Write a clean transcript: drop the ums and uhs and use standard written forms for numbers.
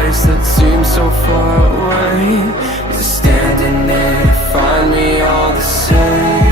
place that seems so far away. You're standing there to find me all the same.